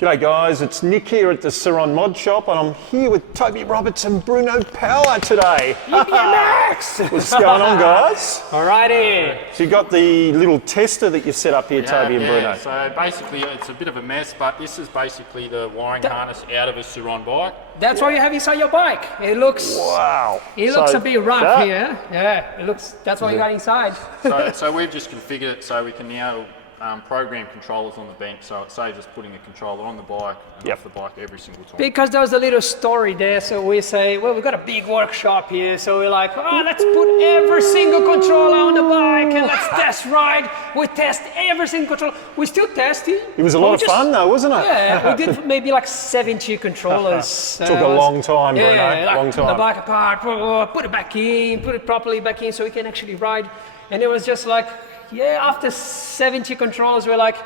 G'day guys, it's Nick here at the Ciron Mod Shop and I'm here with Toby Roberts and Bruno Power today. EBMX! What's going on guys? Alrighty. So you got the little tester that you set up here, Toby and Bruno. So basically it's a bit of a mess, but this is basically the wiring harness out of a Ciron bike. That's what you have inside your bike. It looks Wow. It looks a bit rough here. Yeah, it looks. That's what you got inside. So we've just configured it so we can now program controllers on the bench, so it saves us putting a controller on the bike and off the bike every single time. Because there was a little story there, so we say, well, we've got a big workshop here, so we're like, oh, let's put every single controller on the bike and let's test ride. We test every single controller. We're still testing. It was a lot of fun though, wasn't it? Yeah, we did maybe like 70 controllers. Took a long time, Bruno, like long time. The bike apart, put it back in, put it properly back in so we can actually ride. And it was just like, yeah, after 70 controls, we're like,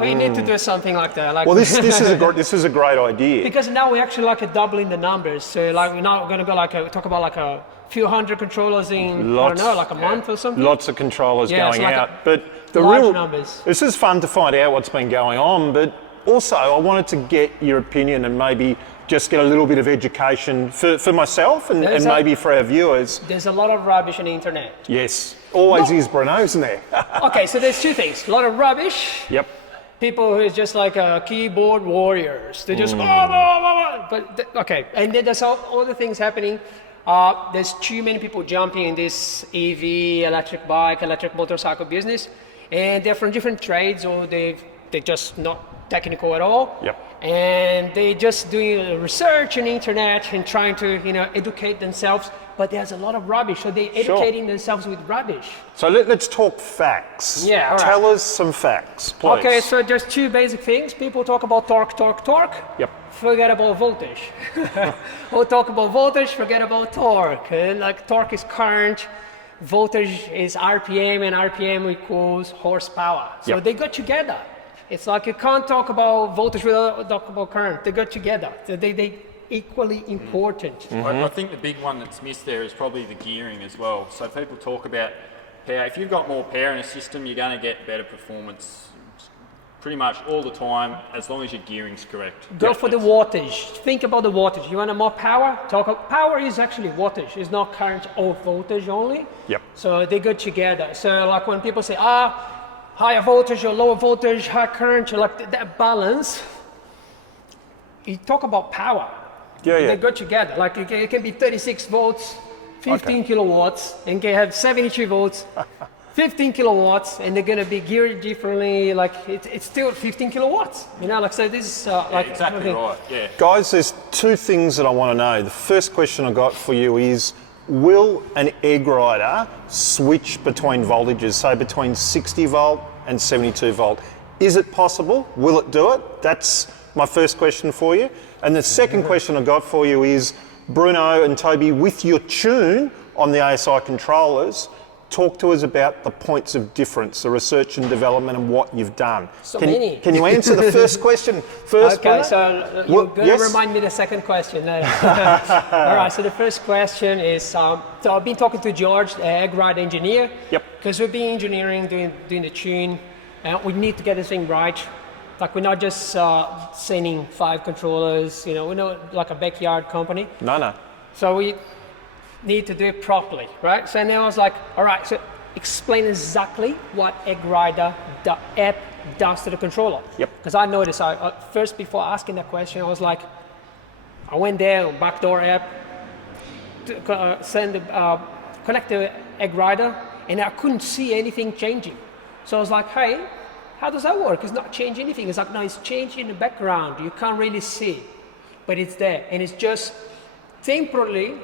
we need to do something like that. Like, well, this is a great idea. Because now we're actually like doubling the numbers. So like we're now going to go talk about like a few hundred controllers in, I don't know, like a month or something. Lots of controllers going like out. But the large numbers. This is fun to find out what's been going on, but also I wanted to get your opinion and maybe just get a little bit of education for myself and maybe for our viewers. There's a lot of rubbish on the internet. Yes, always is, Bruno, isn't there? Okay, so there's two things. A lot of rubbish. Yep. People who is just like keyboard warriors. They just, but okay. And then there's all other things happening. There's too many people jumping in this EV, electric bike, electric motorcycle business. And they're from different trades or they're just not technical at all. Yep. And they just doing research on the internet and trying to, educate themselves. But there's a lot of rubbish, so they're educating themselves with rubbish. So let's talk facts. Yeah, all right. Tell us some facts, please. Okay, so there's two basic things. People talk about torque. Yep. Forget about voltage. We'll talk about voltage, forget about torque. Like torque is current, voltage is RPM, and RPM equals horsepower. So they go together. It's like you can't talk about voltage without talk about current. They go together. So they equally important. I think the big one that's missed there is probably the gearing as well. So people talk about power. If you've got more power in a system, you're going to get better performance pretty much all the time, as long as your gearing's correct. Go for the wattage. Think about the wattage. You want more power? Power is actually wattage. It's not current or voltage only. Yep. So they go together. So like when people say, higher voltage or lower voltage, high current, like that balance, you talk about power. Yeah. They go together. Like it can be 36 volts, 15 kilowatts, and can have 72 volts, 15 kilowatts, and they're gonna be geared differently. Like it's still 15 kilowatts. So this is exactly right. Yeah. Guys, there's two things that I want to know. The first question I got for you is, will an egg rider switch between voltages, say between 60 volt and 72 volt? Is it possible? Will it do it? That's my first question for you. And the second question I got for you is, Bruno and Toby, with your tune on the ASI controllers, talk to us about the points of difference, the research and development and what you've done. Can you answer the first question first, Okay, Bruno? so you're going to remind me the second question. All right, so the first question is, so I've been talking to George, the egg ride engineer. Yep. Because we've been engineering, doing the tune, and we need to get this thing right. Like we're not just sending 5 controllers, we're not like a backyard company. No. So we need to do it properly, right? So then I was like, all right, so explain exactly what Egg Rider, the app, does to the controller. Yep. Because I noticed, first before asking that question, I was like, I went there on backdoor app, to connect the Egg Rider, and I couldn't see anything changing. So I was like, hey, how does that work? It's not changing anything. It's like, no, it's changing in the background. You can't really see, but it's there. And it's just temporarily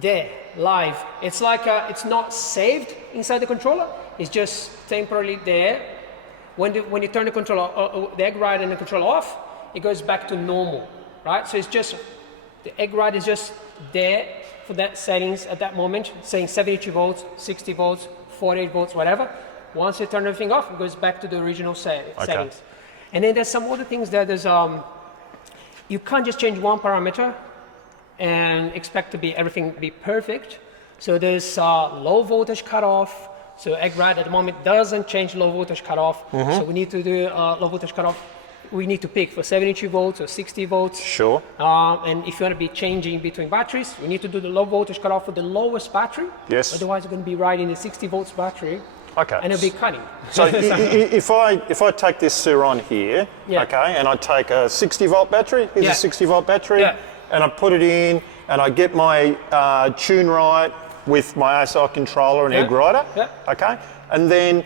there, live. It's like, it's not saved inside the controller. It's just temporarily there. When you turn the controller, the Egg Rider and the controller off, it goes back to normal, right? So it's just, the Egg Rider is just there for that settings at that moment, saying 72 volts, 60 volts, 48 volts, whatever. Once you turn everything off, it goes back to the original settings. And then there's some other things that there's, you can't just change one parameter and expect everything be perfect. So there's low voltage cutoff. So Egg Rider at the moment doesn't change low voltage cutoff. So we need to do low voltage cutoff we need to pick for 72 volts or 60 volts. Sure. And if you want to be changing between batteries, we need to do the low voltage cutoff for the lowest battery. Yes. Otherwise, you're going to be riding the 60 volts battery. Okay. And it'll be cutting. So if I take this Suron here, Yeah. okay, and I take a 60 volt battery, here's Yeah. a 60 volt battery, Yeah. and I put it in, and I get my tune right with my ASI controller and Yeah. egg rider, Yeah. okay, and then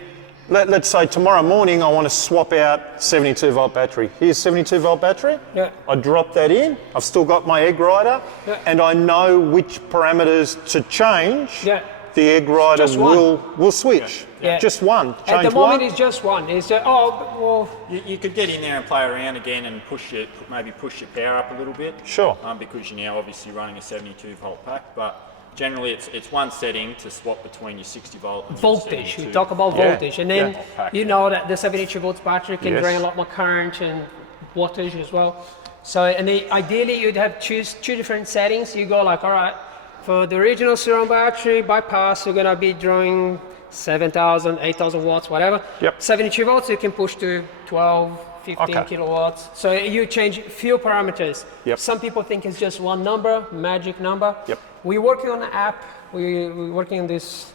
let's say tomorrow morning I want to swap out 72 volt battery. Here's 72 volt battery. Yeah. I drop that in. I've still got my egg rider, Yeah. and I know which parameters to change. Yeah. The egg rider Just one. will switch. Yeah. Just one. At Change the moment, one. it's just one. It's just, You could get in there and play around again and maybe push your power up a little bit. Sure. Because you're now obviously running a 72 volt pack, but generally it's one setting to swap between your 60 volt and your voltage. 72. We talk about Yeah. voltage, and then Yeah. you know that the 72 volts battery can Yes. drain a lot more current and wattage as well. So, and then ideally you'd have choose two different settings. You go like, all right, for the original Suron battery bypass, you're gonna be drawing 7,000, 8,000 watts, whatever. Yep. 72 volts, you can push to 12, 15 Okay. kilowatts. So you change few parameters. Yep. Some people think it's just one number, magic number. Yep. We're working on an app. We're working on this.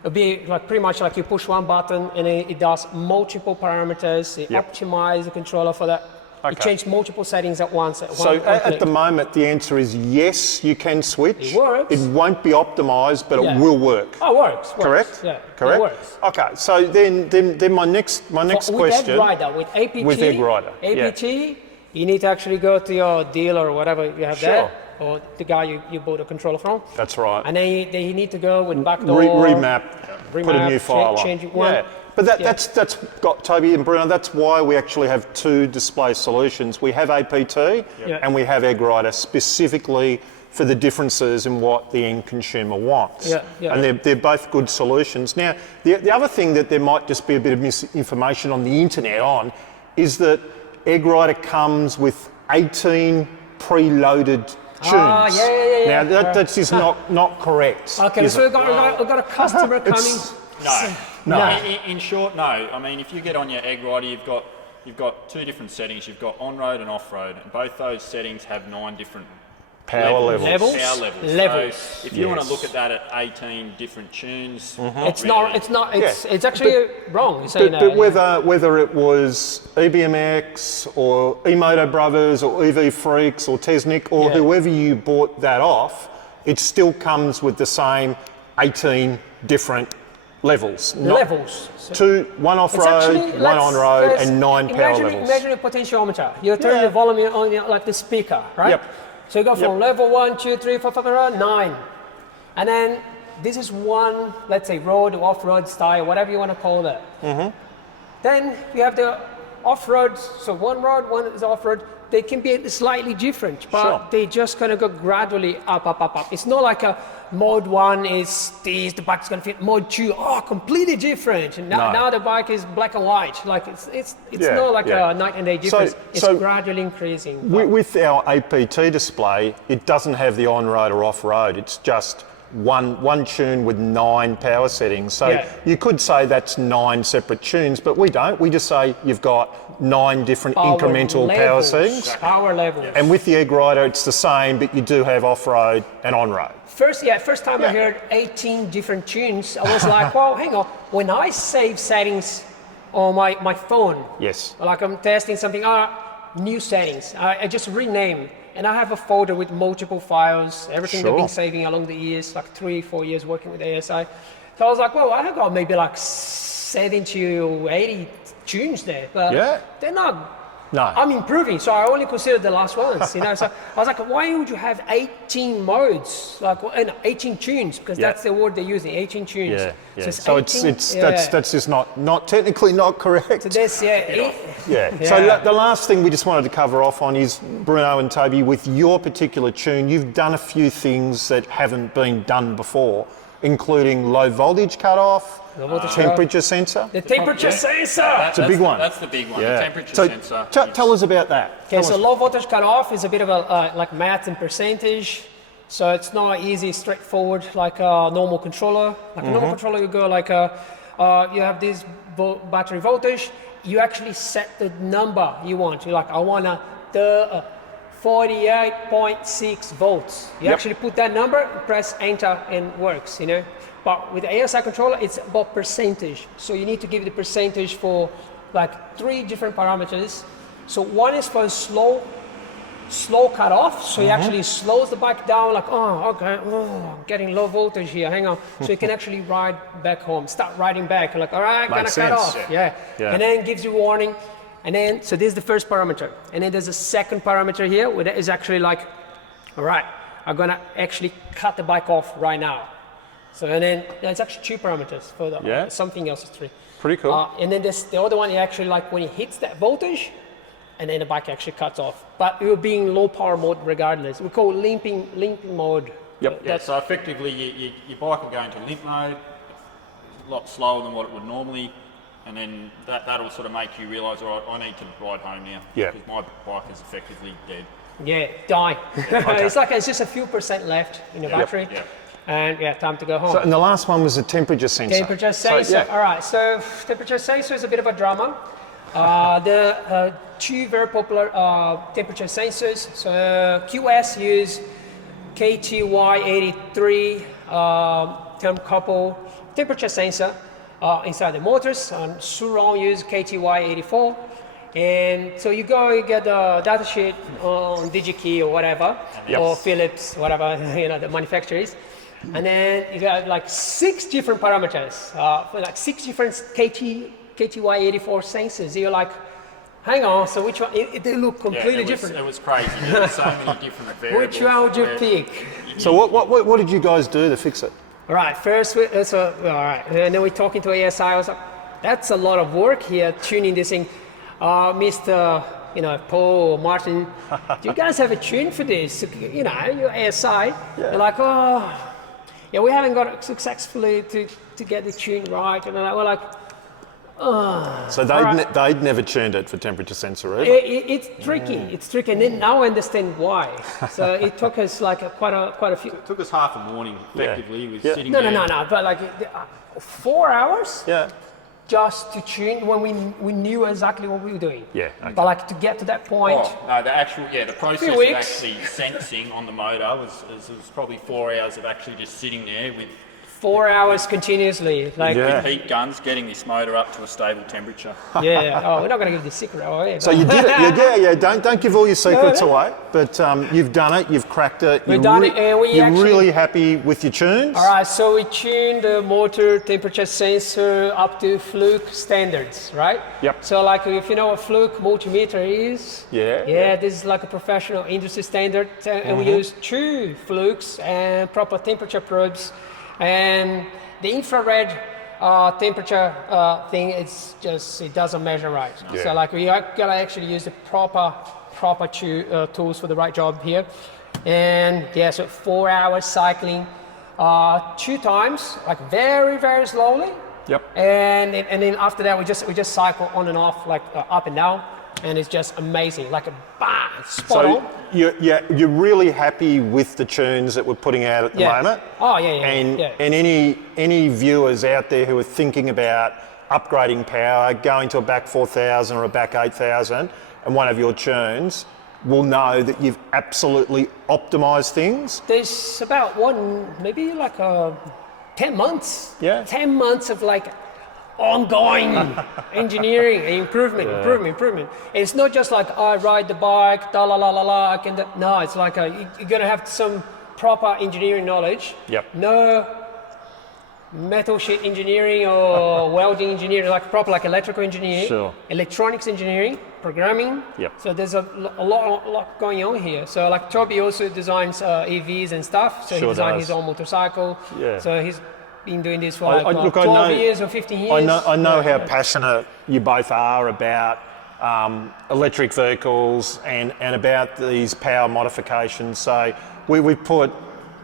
It'll be like pretty much like you push one button and it does multiple parameters. It Yep. optimizes the controller for that. Okay. It changes multiple settings at once. So at the moment, the answer is yes, you can switch. It works. It won't be optimized, but Yeah. it will work. Oh, works. Correct? Yeah. Correct. It works. Okay. So then my next With question. Egg Rider, with APT, With Egg Rider, yeah. APT, you need to actually go to your dealer or whatever you have Sure. there, or the guy you bought a controller from. That's right. And then you need to go with backdoor. Remap. Put a new file on. Change it one. Yeah. But that's got Toby and Bruno. That's why we actually have two display solutions. We have APT Yeah. and we have Egg Rider specifically for the differences in what the end consumer wants. Yeah, yeah. And they're both good solutions. Now, the other thing that there might just be a bit of misinformation on the internet on is that Egg Rider comes with 18 preloaded tunes. Yeah. Now, that's just not correct. Okay, is so it? we've got a customer coming. No. In short, no. I mean, if you get on your Egg Rider, you've got two different settings. You've got on-road and off-road, and both those settings have 9 different Power levels. Power levels. Levels. So if you want to Yes. look at that at 18 different tunes, It's actually wrong. You're saying But whether it was EBMX or Emoto Brothers or EV Freaks or Tesnic or Yeah. whoever you bought that off, it still comes with the same 18 different levels. levels. So One it's off-road, actually, one on-road, and 9 power levels. Imagine a potentiometer. You turn Yeah. the volume on like the speaker, right? Yep. So you go from Yep. level 1, 2, 3, 4, 5, 9. And then this is one, let's say, road or off-road style, whatever you want to call that. Then you have the off-road, so one road, one is off-road. They can be slightly different, but Sure. they just kind of go gradually up. It's not like a mode 1 is this, the bike's going to fit. Mode 2, completely different. And No. now the bike is black and white. Like it's Yeah, not like yeah. a night and day difference. It's so gradually increasing. With our APT display, it doesn't have the on-road or off-road. It's just one tune with 9 power settings. So Yeah. you could say that's 9 separate tunes, but we don't. We just say you've got 9 different Power incremental power levels, settings. Power levels. And with the Egg Rider, it's the same, but you do have off-road and on-road. First time I heard 18 different tunes, I was like, well, hang on. When I save settings on my phone, Yes. like I'm testing something, new settings, I just rename. And I have a folder with multiple files, everything Sure. I've been saving along the years, like 3-4 years working with ASI. So I was like, well, I have got maybe like 70 or 80 tunes there, but Yeah. they're not. No. I'm improving, so I only consider the last ones, you know. So I was like, why would you have 18 modes, like 18 tunes? Because Yeah. that's the word they're using, 18 tunes. Yeah. So it's 18, yeah. that's just not technically not correct. So that's Yeah. Yeah. So the last thing we just wanted to cover off on is, Bruno and Toby, with your particular tune, you've done a few things that haven't been done before, including low voltage cutoff, Low voltage temperature sensor. The temperature sensor. It's a big one. That's the big one. Yeah. The temperature So sensor. tell us about that. Okay, so low voltage cutoff is a bit of a like math and percentage. So it's not easy, straightforward like a normal controller. Like a normal controller, you go like you have this battery voltage, you actually set the number you want. You're like, I want the 48.6 volts. You actually put that number, press enter, and works, you know. But with the ASI controller, it's about percentage. So you need to give the percentage for like 3 different parameters. So one is for slow cut off. So it actually slows the bike down, like, oh, okay, I'm getting low voltage here, hang on. So you can actually ride back home, start riding back, like, all right, gonna cut off. Yeah. And then gives you warning. And then, so this is the first parameter. And then there's a second parameter here, where that is actually like, all right, I'm gonna actually cut the bike off right now. So, and then there's actually 2 parameters for the, something else is 3. Pretty cool. And then there's the other one, is actually like when it hits that voltage, and then the bike actually cuts off. But it will be in low power mode regardless. We call limping mode. Yep. Yeah, so effectively your bike will go into limp mode, a lot slower than what it would normally, and then that'll sort of make you realise, all right, I need to ride home now. Yeah. Because my bike is effectively dead. Yeah, die. It's like it's just a few percent left in the battery. Yep. And yeah, time to go home. So, and the last one was the temperature sensor. Temperature sensor. All right, so temperature sensor is a bit of a drama. The 2 very popular temperature sensors. So QS use KTY83 thermocouple temperature sensor inside the motors, and Suron use KTY84. And so you get the data sheet on DigiKey or whatever, or Philips, whatever the manufacturer is. And then you got like 6 different parameters, for like 6 different KTY84 sensors. You're like, hang on, so which one? They look completely different. It was crazy. There were so many different variables. Which one would you pick? So what did you guys do to fix it? All right, first, all right, and then we're talking to ASI. I was like, that's a lot of work here, tuning this thing. Mr. Paul, Martin, do you guys have a tune for this? You're ASI. They're like, oh, yeah, we haven't got it successfully to get the tune right. And we're like, oh. So they'd never tuned it for temperature sensor either? It's tricky. It's tricky, and then now I understand why. So it took us like quite a few. It took us half a morning, effectively. We were sitting No, there. but like 4 hours. Yeah. Just to tune when we knew exactly what we were doing. Yeah. Okay. But like to get to that point. Oh, no, the process of actually sensing on the motor was probably 4 hours of actually just sitting there with 4 hours continuously, like with heat guns, getting this motor up to a stable temperature. yeah. Oh, we're not going to give the secret away. So you did it. Yeah. Don't give all your secrets away. But you've done it. You've cracked it. We've done it, and you're really happy with your tunes. All right. So we tuned the motor temperature sensor up to Fluke standards, right? Yep. So like if you know what Fluke multimeter is. Yeah. This is like a professional industry standard, and we use 2 Flukes and proper temperature probes. And the infrared temperature thing, it doesn't measure right. Yeah. So like we are gonna actually use the proper tools for the right job here. And yeah, so 4 hours cycling, 2 times, like very, very slowly. Yep. And then after that, we just cycle on and off, like up and down. And it's just amazing, like a bang, spot on. You're really happy with the tunes that we're putting out at the moment. Oh yeah. And any viewers out there who are thinking about upgrading power, going to a BAC 4000 or a BAC 8000, and one of your tunes will know that you've absolutely optimised things. There's about maybe like 10 months. Yeah. 10 months of like ongoing engineering, improvement. And it's not just like I ride the bike, I can do. No, it's like you're gonna have some proper engineering knowledge. Yep. No metal sheet engineering or welding engineering, like proper like electrical engineering, electronics engineering, programming. Yep. So there's a lot going on here. So like Toby also designs EVs and stuff. So he designed his own motorcycle. Yeah. So he's been doing this for 12 years or 15 years. I know how passionate you both are about electric vehicles and about these power modifications. So we've put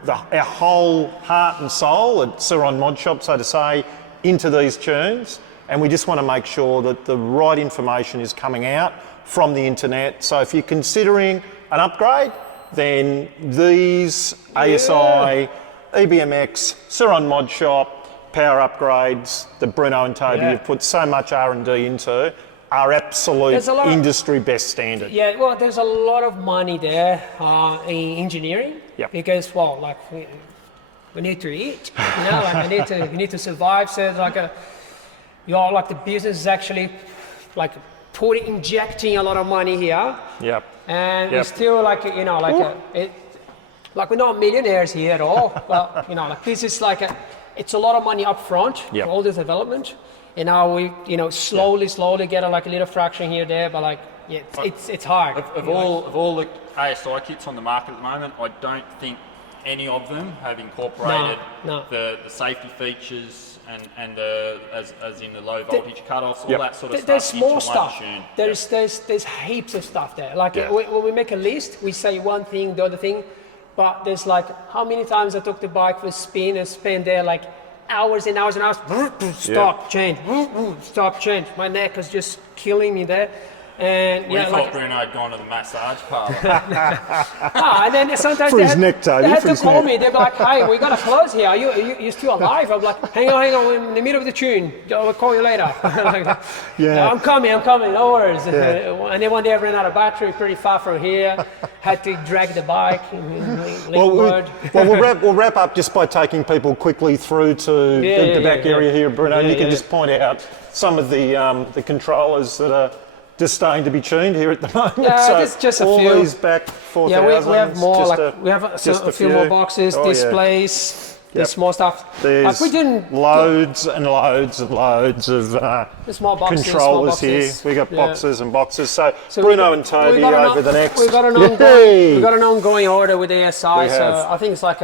our whole heart and soul at Suron Mod Shop, so to say, into these tunes, and we just want to make sure that the right information is coming out from the internet. So if you're considering an upgrade, then these ASI, EBMX, Suron Mod Shop, power upgrades that Bruno and Toby have put so much R&D into are absolute There's a lot of- industry best standard. Yeah, well, there's a lot of money there in engineering. Yep. Because, well, like we need to eat, you know, like we need to survive. So it's like like the business is actually like injecting a lot of money here. Yep. And Yep. it's still like, you know, like we're not millionaires here at all. But, you know, like this is like it's a lot of money up front Yep. for all this development. And now we, you know, slowly get a little fraction here, there, but like, yeah, it's hard. Of all the ASI kits on the market at the moment, I don't think any of them have incorporated No. the safety features and the as in the low voltage cutoffs, all Yep. that sort of There's stuff. more into one stuff. tune. There's heaps of stuff there. Like Yeah. when we make a list, we say one thing, the other thing, but there's like how many times I took the bike for a spin and spent there like hours and hours and hours. Stop, change. Stop, change. My neck was just killing me there. And We thought Bruno had gone to the massage parlour. and then sometimes For they his had, neck, Toby, they had for to his call neck. me. They'd be like, "Hey, we got to close here. Are you still alive?" I'm like, "Hang on, we're in the middle of the tune. I'll call you later." Yeah. I'm coming. No worries. And then one day I ran out of battery pretty far from here. Had to drag the bike. We'll wrap up just by taking people quickly through to the back area here, Bruno. Yeah, you can yeah. just point out some of the controllers that are just starting to be tuned here at the moment. Yeah, so there's just a all few. these back 4,000s. Yeah, we have more. just Like we have a few more boxes, Oh, yeah. displays. There's Yep. more stuff. There's we didn't loads and loads and loads of There's more boxes, controllers small boxes. here. We got Yeah. boxes and boxes. So, So Bruno we and Toby we got an over the next. We got an Yay! ongoing order with ASI. We So have. I think it's like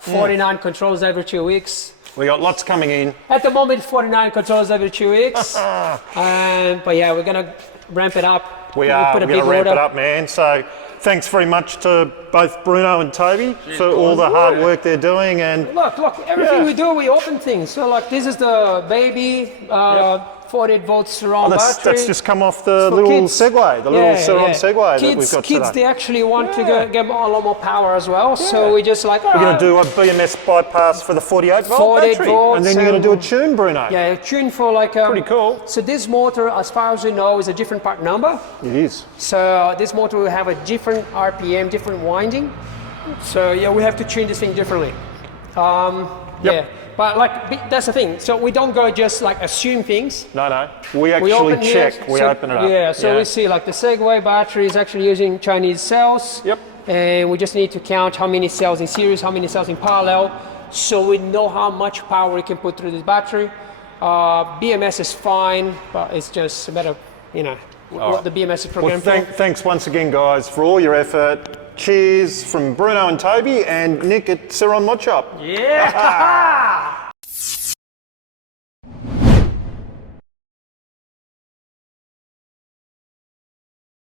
49 controls every 2 weeks. We got lots coming in. At the moment, 49 controls every 2 weeks. But yeah, we're gonna ramp it up. We We'll are. put a We're going big to ramp order. it up, man. So thanks very much to both Bruno and Toby for all the hard work they're doing. And Look, everything Yeah. we do, we open things. So like this is the Baby 48 volts surround that's battery. just come off the For little kids. Segway, the little Ceron Segway that we've got Kids, today. they actually want to Yeah. get a lot more power as well. So we just like, We're going to do a BMS bypass for the 48 volt 48 battery. volts And then you're going to do a and- tune, Bruno. yeah, tune for like Pretty cool. So this motor, as far as we know, is a different part number. It is. So this motor will have a different RPM, different winding. So yeah, we have to tune this thing differently. Yeah, but like that's the thing. So we don't go just like assume things. No. We We actually open here, check. We so- open it up. Yeah, so we see like the Segway battery is actually using Chinese cells. Yep. And we just need to count how many cells in series, how many cells in parallel, so we know how much power we can put through this battery. BMS is fine, but it's just a matter of, what the BMS is Well, programmed for. thanks once again, guys, for all your effort. Cheers from Bruno and Toby and Nick at Ceron Mod Shop. Yeah!